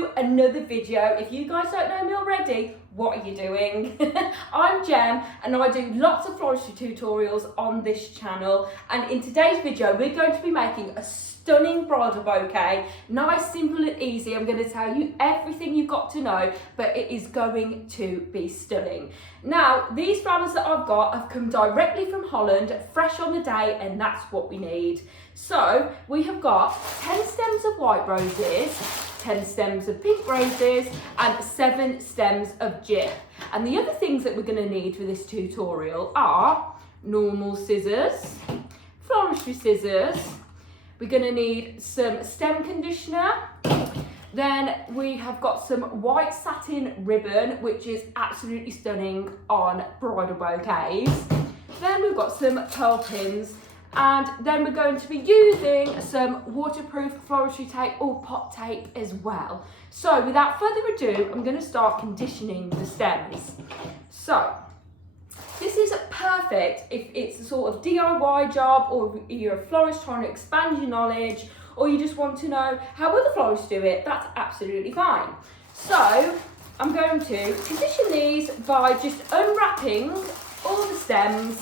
to another video. If you guys don't know me already, what are you doing? I'm Jem and I do lots of floristry tutorials on this channel, and in today's video we're going to be making a stunning bridal bouquet. Nice, simple and easy. I'm going to tell you everything you've got to know, but it is going to be stunning. Now, these flowers that I've got have come directly from Holland, fresh on the day, and that's what we need. So we have got 10 stems of white roses, 10 stems of pink roses and 7 stems of gyp. And the other things that we're going to need for this tutorial are normal scissors, floristry scissors, we're going to need some stem conditioner, then we have got some white satin ribbon, which is absolutely stunning on bridal bouquets. Then we've got some pearl pins, and then we're going to be using some waterproof floristry tape or pot tape as well. So without further ado, I'm going to start conditioning the stems. So this is perfect if it's a sort of DIY job, or you're a florist trying to expand your knowledge, or you just want to know how other florists do it. That's absolutely fine. So I'm going to condition these by just unwrapping all the stems.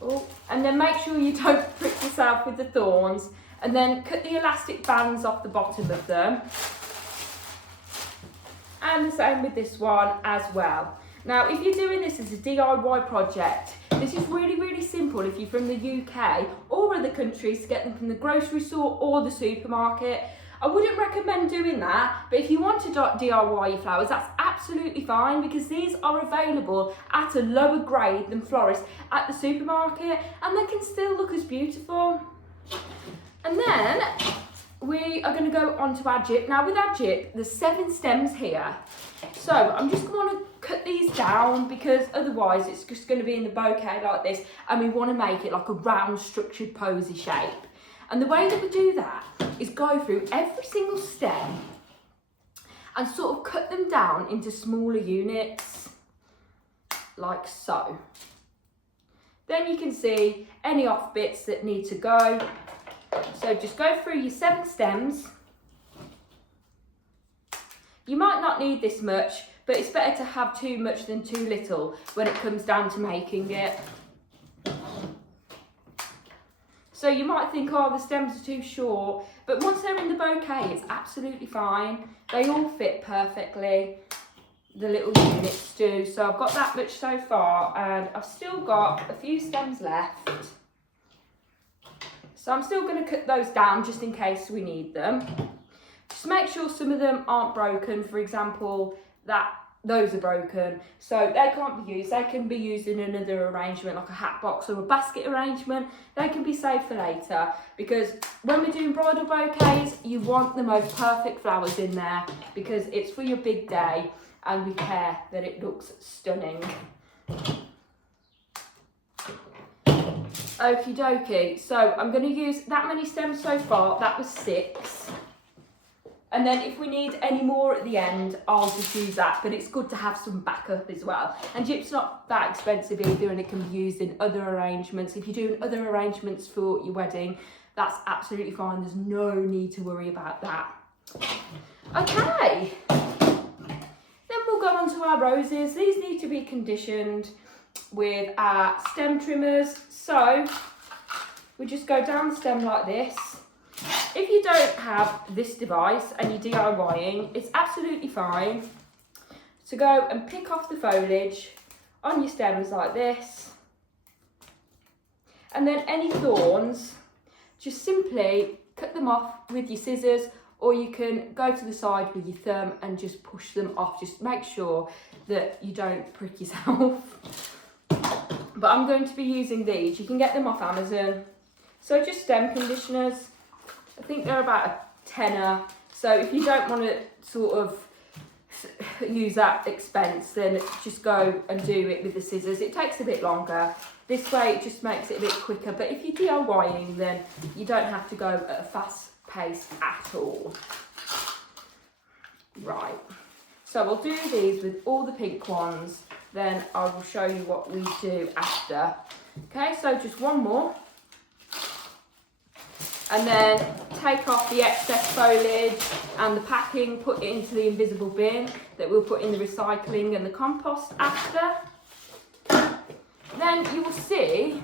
Oh, and then make sure you don't prick yourself with the thorns, and then cut the elastic bands off the bottom of them. And the same with this one as well. Now, if you're doing this as a DIY project, this is really simple if you're from the UK or other countries, to get them from the grocery store or the supermarket. I wouldn't recommend doing that, but if you want to DIY your flowers, that's absolutely fine, because these are available at a lower grade than florists at the supermarket, and they can still look as beautiful. And then we are going to go on to our gyp. Now with our gyp, there's 7 stems here. So I'm just going to cut these down, because otherwise it's just going to be in the bouquet like this, and we want to make it like a round structured posy shape. And the way that we do that is go through every single stem and sort of cut them down into smaller units, like so. Then you can see any off bits that need to go. So just go through your 7 stems. You might not need this much, but it's better to have too much than too little when it comes down to making it. So you might think, oh, the stems are too short, but once they're in the bouquet, it's absolutely fine. They all fit perfectly, the little units do. So I've got that much so far, and I've still got a few stems left. So I'm still going to cut those down just in case we need them. Just make sure some of them aren't broken. For example, those are broken, so they can't be used. They can be used in another arrangement, like a hat box or a basket arrangement. They can be saved for later, because when we're doing bridal bouquets, you want the most perfect flowers in there, because it's for your big day and we care that it looks stunning. Okie dokie, so I'm going to use that many stems so far. That was 6. And then if we need any more at the end, I'll just use that. But it's good to have some backup as well. And gyp's not that expensive either, and it can be used in other arrangements. If you're doing other arrangements for your wedding, that's absolutely fine. There's no need to worry about that. Okay. Then we'll go on to our roses. These need to be conditioned with our stem trimmers. So we just go down the stem like this. If you don't have this device and you're DIYing, it's absolutely fine to go and pick off the foliage on your stems like this. And then any thorns, just simply cut them off with your scissors, or you can go to the side with your thumb and just push them off. Just make sure that you don't prick yourself. But I'm going to be using these. You can get them off Amazon. So just stem conditioners. I think they're about a tenner. So if you don't want to sort of use that expense, then just go and do it with the scissors. It takes a bit longer. This way it just makes it a bit quicker. But if you're DIYing, then you don't have to go at a fast pace at all. Right. So we'll do these with all the pink ones. Then I will show you what we do after. Okay, so just one more. And then take off the excess foliage and the packing, put it into the invisible bin that we'll put in the recycling and the compost after. Then you will see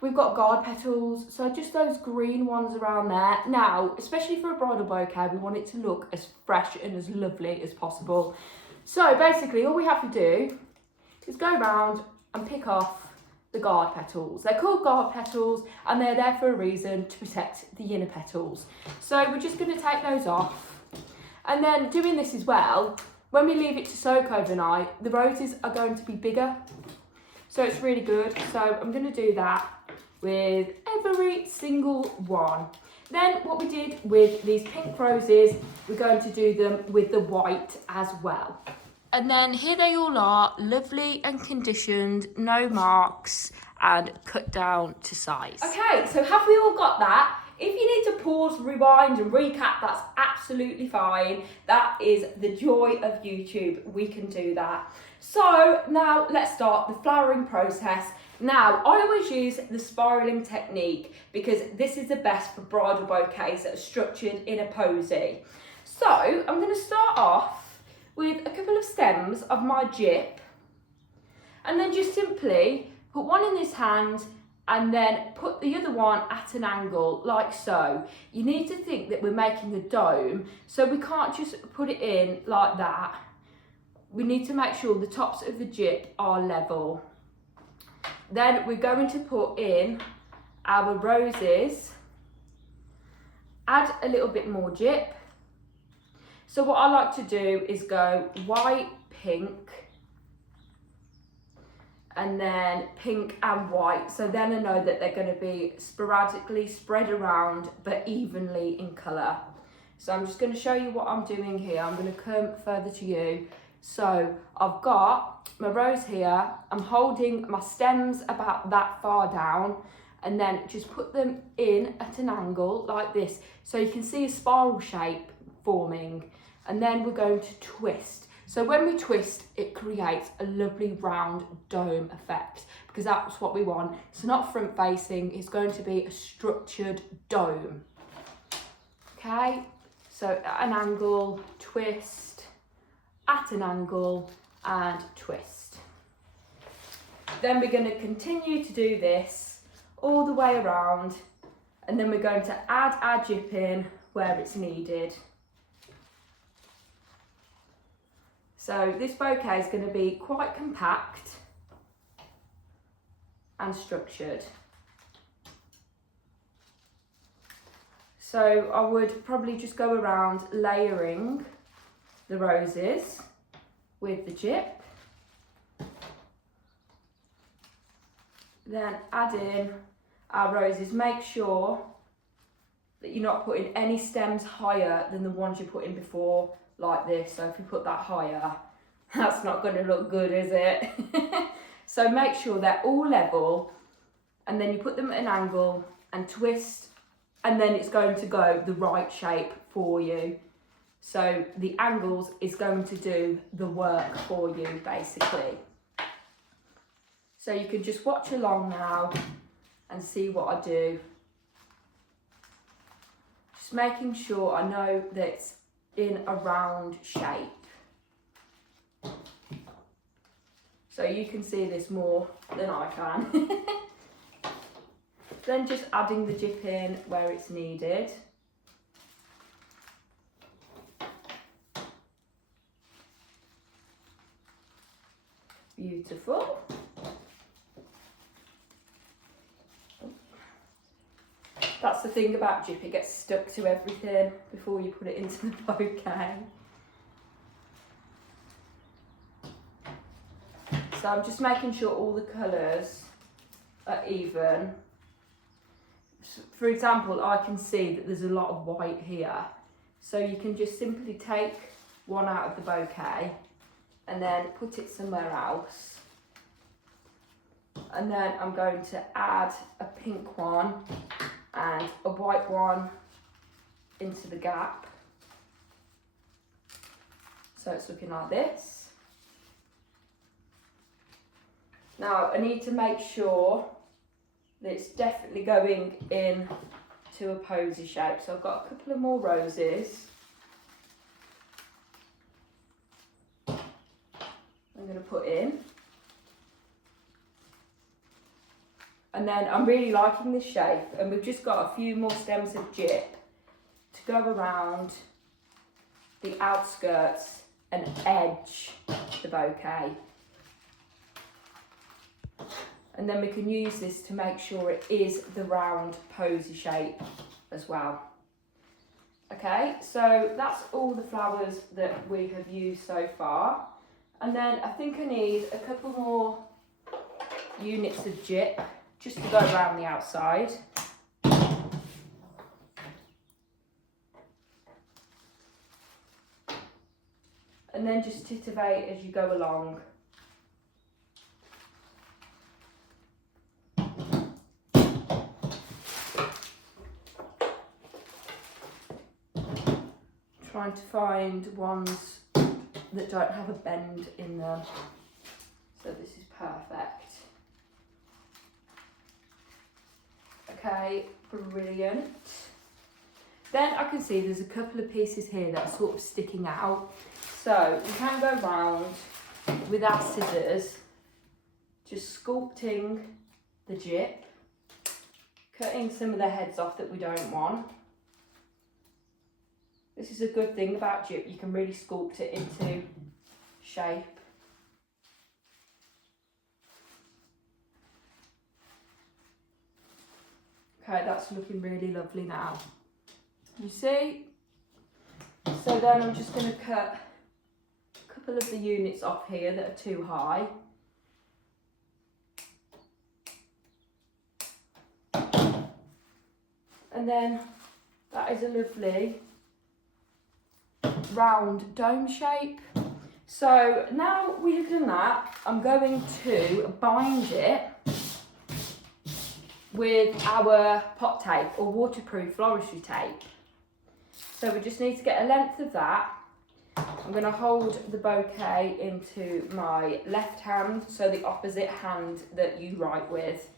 we've got guard petals, so just those green ones around there. Now, especially for a bridal bouquet, we want it to look as fresh and as lovely as possible. So basically all we have to do is go around and pick off the guard petals. They're called guard petals and they're there for a reason, to protect the inner petals. So we're just going to take those off. And then doing this as well, when we leave it to soak overnight, the roses are going to be bigger. So it's really good. So I'm going to do that with every single one. Then what we did with these pink roses, we're going to do them with the white as well. And then here they all are, lovely and conditioned, no marks, and cut down to size. Okay, so have we all got that? If you need to pause, rewind and recap, that's absolutely fine. That is the joy of YouTube. We can do that. So now let's start the flowering process. Now, I always use the spiraling technique because this is the best for bridal bouquets that are structured in a posy. So I'm going to start off with a couple of stems of my gyp, and then just simply put one in this hand and then put the other one at an angle like so. You need to think that we're making a dome, so we can't just put it in like that. We need to make sure the tops of the gyp are level. Then we're going to put in our roses, add a little bit more gyp. So what I like to do is go white, pink, and then pink and white. So then I know that they're going to be sporadically spread around, but evenly in colour. So I'm just going to show you what I'm doing here. I'm going to come further to you. So I've got my rose here. I'm holding my stems about that far down, and then just put them in at an angle like this. So you can see a spiral shape forming, and then we're going to twist. So when we twist, it creates a lovely round dome effect, because that's what we want. It's not front facing, it's going to be a structured dome. Okay, so at an angle, twist, at an angle, and twist. Then we're going to continue to do this all the way around, and then we're going to add our gyp in where it's needed. So this bouquet is going to be quite compact and structured. So I would probably just go around layering the roses with the gyp. Then add in our roses. Make sure that you're not putting any stems higher than the ones you put in before, like this. So if you put that higher, that's not going to look good, is it? So make sure they're all level, and then you put them at an angle and twist, and then it's going to go the right shape for you. So the angles is going to do the work for you, basically. So you can just watch along now and see what I do. Just making sure I know that it's in a round shape. So you can see this more than I can. Then just adding the gyp in where it's needed. Beautiful. That's the thing about gyp, it gets stuck to everything before you put it into the bouquet. So I'm just making sure all the colours are even. For example, I can see that there's a lot of white here. So you can just simply take one out of the bouquet and then put it somewhere else. And then I'm going to add a pink one and a white one into the gap. So it's looking like this. Now I need to make sure that it's definitely going in to a posy shape. So I've got a couple of more roses. I'm going to put in. And then I'm really liking this shape, and we've just got a few more stems of gyp to go around the outskirts and edge the bouquet. And then we can use this to make sure it is the round posy shape as well. Okay, so that's all the flowers that we have used so far. And then I think I need a couple more units of gyp just to go around the outside. And then just titivate as you go along. Trying to find ones that don't have a bend in them. So this is perfect. Okay, brilliant. Then I can see there's a couple of pieces here that are sort of sticking out. So we can go round with our scissors, just sculpting the gyp, cutting some of the heads off that we don't want. This is a good thing about gyp, you can really sculpt it into shape. Okay, that's looking really lovely now. You see? So then I'm just going to cut a couple of the units off here that are too high. And then that is a lovely round dome shape. So now we have done that, I'm going to bind it with our pot tape or waterproof floristry tape. So we just need to get a length of that. I'm going to hold the bouquet into my left hand, so the opposite hand that you write with,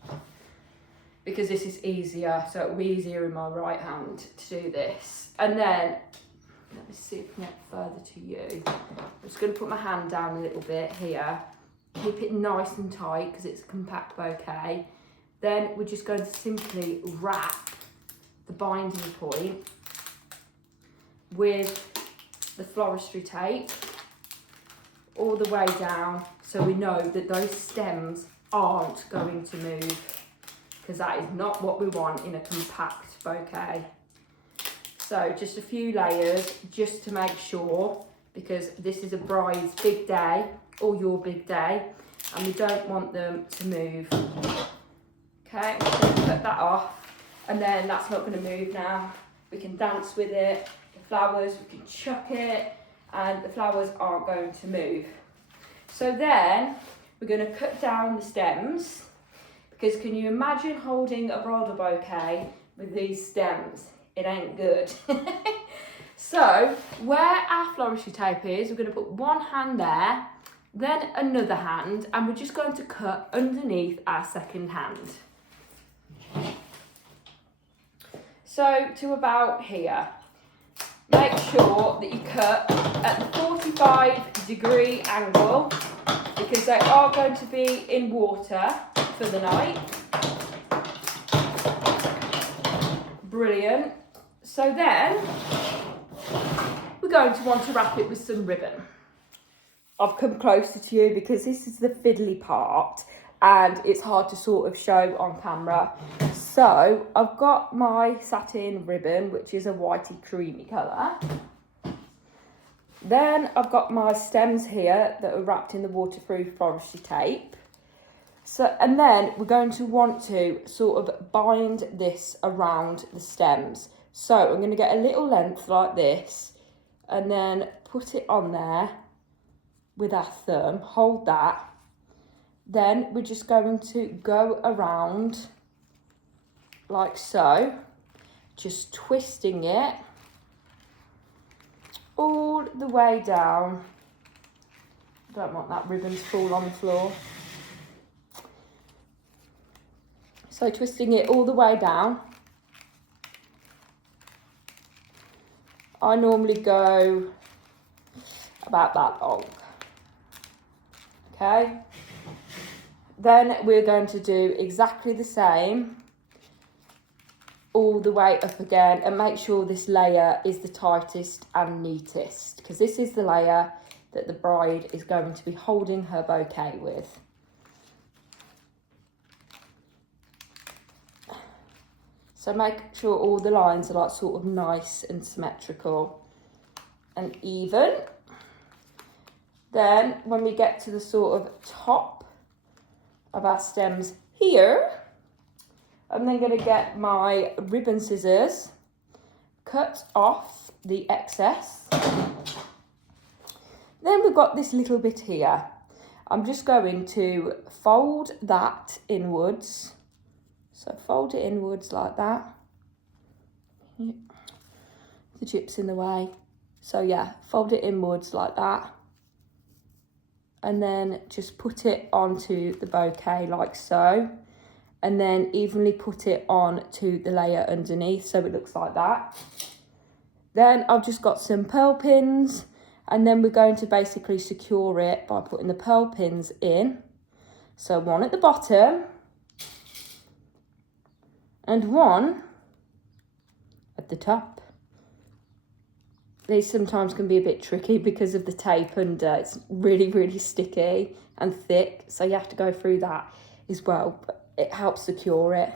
because this is easier, so it'll be easier in my right hand to do this. And then let me see if I can get further to you. I'm just going to put my hand down a little bit here. Keep it nice and tight because it's a compact bouquet. Then we're just going to simply wrap the binding point with the floristry tape all the way down, so we know that those stems aren't going to move, because that is not what we want in a compact bouquet. So just a few layers just to make sure, because this is a bride's big day or your big day, and we don't want them to move. Okay, I'm just going to cut that off, and then that's not going to move now. We can dance with it, the flowers, we can chuck it, and the flowers aren't going to move. So then we're going to cut down the stems, because can you imagine holding a bridal bouquet with these stems? It ain't good. So where our floristry tape is, we're going to put one hand there, then another hand, and we're just going to cut underneath our second hand. So to about here. Make sure that you cut at the 45-degree angle, because they are going to be in water for the night. Brilliant. So then we're going to want to wrap it with some ribbon. I've come closer to you because this is the fiddly part and it's hard to sort of show on camera. So I've got my satin ribbon, which is a whitey creamy colour. Then I've got my stems here that are wrapped in the waterproof floristry tape. So, and then we're going to want to sort of bind this around the stems. So I'm going to get a little length like this and then put it on there with our thumb, hold that. Then we're just going to go around like so, just twisting it all the way down. Don't want that ribbon to fall on the floor. So twisting it all the way down. I normally go about that long. Okay, then we're going to do exactly the same all the way up again, and make sure this layer is the tightest and neatest, because this is the layer that the bride is going to be holding her bouquet with. So make sure all the lines are like sort of nice and symmetrical and even. Then when we get to the sort of top of our stems here, I'm then going to get my ribbon scissors, cut off the excess. Then we've got this little bit here. I'm just going to fold that inwards. So fold it inwards like that. The gyp's in the way. So yeah, fold it inwards like that. And then just put it onto the bouquet like so. And then evenly put it on to the layer underneath so it looks like that. Then I've just got some pearl pins, and then we're going to basically secure it by putting the pearl pins in. So one at the bottom and one at the top. These sometimes can be a bit tricky because of the tape under. It's really, really sticky and thick, so you have to go through that as well. But it helps secure it.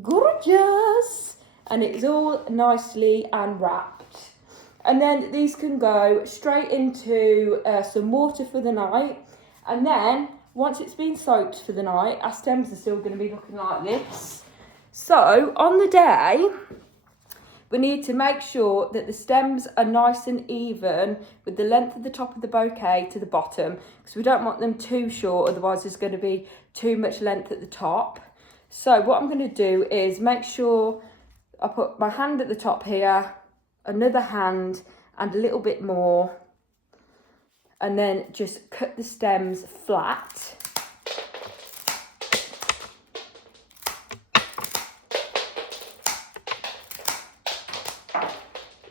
Gorgeous! And it's all nicely unwrapped. And then these can go straight into some water for the night. And then once it's been soaked for the night, our stems are still going to be looking like this. So on the day, we need to make sure that the stems are nice and even with the length of the top of the bouquet to the bottom, because we don't want them too short, otherwise there's going to be too much length at the top. So what I'm going to do is make sure I put my hand at the top here, another hand and a little bit more, and then just cut the stems flat.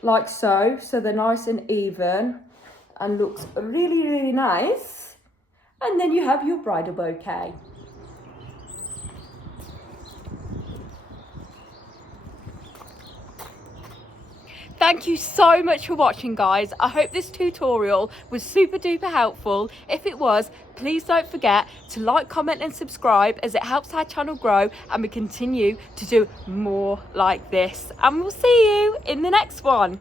Like so, so they're nice and even and looks really, really nice. And then you have your bridal bouquet. Thank you so much for watching, guys. I hope this tutorial was super duper helpful. If it was, please don't forget to like, comment and subscribe, as it helps our channel grow and we continue to do more like this. And we'll see you in the next one.